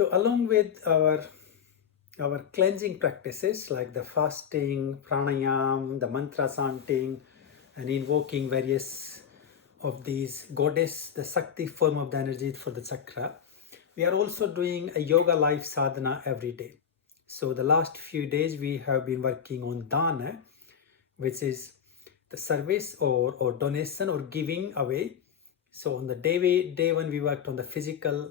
So along with our cleansing practices like the fasting, pranayam, the mantra chanting, and invoking various of these goddess, the Shakti form of the energy for the chakra, we are also doing a yoga life sadhana every day. So the last few days we have been working on dana, which is the service or donation or giving away. So on the day one we worked on the physical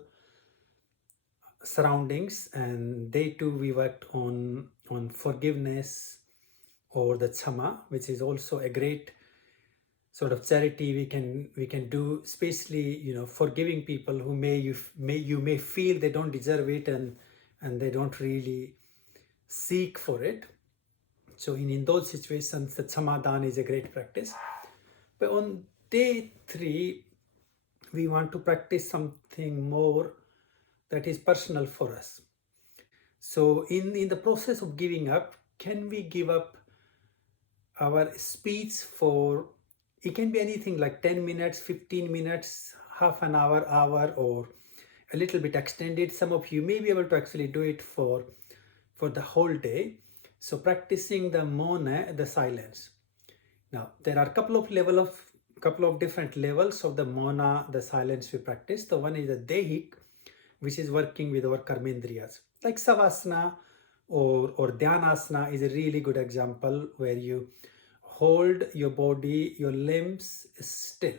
surroundings, and day two we worked on forgiveness or the chama, which is also a great sort of charity we can do, especially forgiving people who you may feel they don't deserve it and they don't really seek for it. So in those situations the chama is a great practice. But on day 3 we want to practice something more that is personal for us. So in the process of giving up, can we give up our speech for, it can be anything like 10 minutes, 15 minutes, half an hour, or a little bit extended. Some of you may be able to actually do it for the whole day. So practicing the Mauna, the silence. Now there are a couple of different levels of the Mauna, the silence we practice. The one is the Day.3.3, which is working with our karmendriyas, like Savasana or Dhyanasana is a really good example, where you hold your body, your limbs still.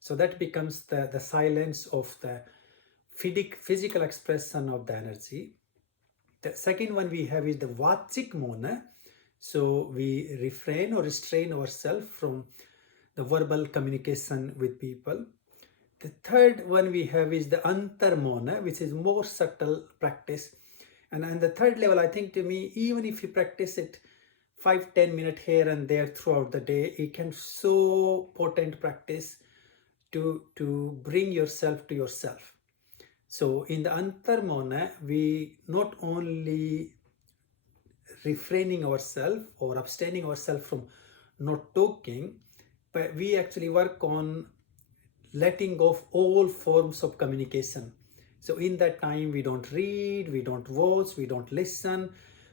So that becomes the silence of the physical expression of the energy. The second one we have is the Vachik Mauna. So we refrain or restrain ourselves from the verbal communication with people. The third one we have is the Antar Mauna, which is more subtle practice. And the third level, I think, to me, even if you practice it 5-10 minutes here and there throughout the day, it can so potent practice to bring yourself to yourself. So in the Antar Mauna, we not only refraining ourselves or abstaining ourselves from not talking, but we actually work on letting go of all forms of communication. So in that time we don't read, we don't watch, we don't listen,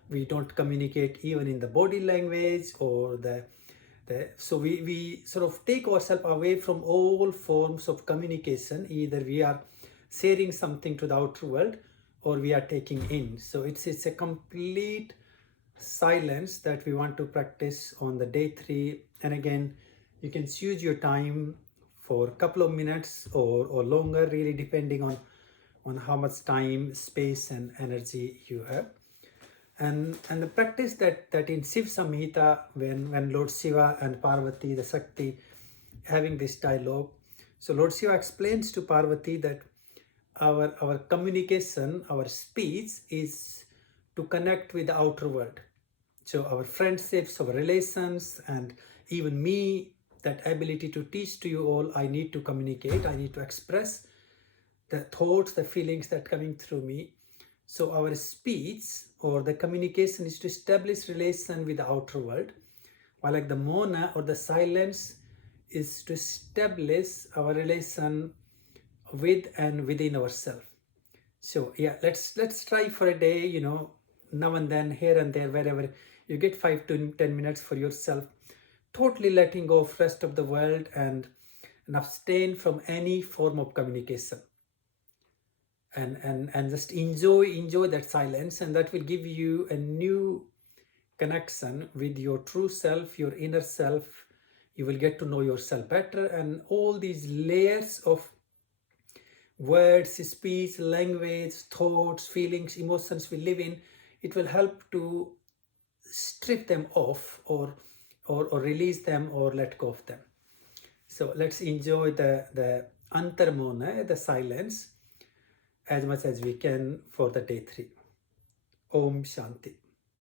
we don't communicate even in the body language or so we sort of take ourselves away from all forms of communication. Either we are sharing something to the outer world or we are taking in. So it's a complete silence that we want to practice on the day 3. And again, you can choose your time for a couple of minutes or longer, really depending on how much time, space and energy you have. And the practice that in Shiv Samhita, when Lord Shiva and Parvati, the Shakti, having this dialogue, so Lord Shiva explains to Parvati that our communication, our speech is to connect with the outer world. So our friendships, our relations, and even me, that ability to teach to you all, I need to communicate, I need to express the thoughts, the feelings that are coming through me. So our speech or the communication is to establish relation with the outer world, while like the Mauna or the silence is to establish our relation with and within ourselves. So yeah, let's try for a day, now and then, here and there, wherever you get 5 to 10 minutes for yourself, totally letting go of rest of the world and abstain from any form of communication. And just enjoy that silence, and that will give you a new connection with your true self, your inner self. You will get to know yourself better, and all these layers of words, speech, language, thoughts, feelings, emotions we live in, it will help to strip them off or release them or let go of them. So let's enjoy the Antar Mauna, the silence, as much as we can for the day 3. Om Shanti.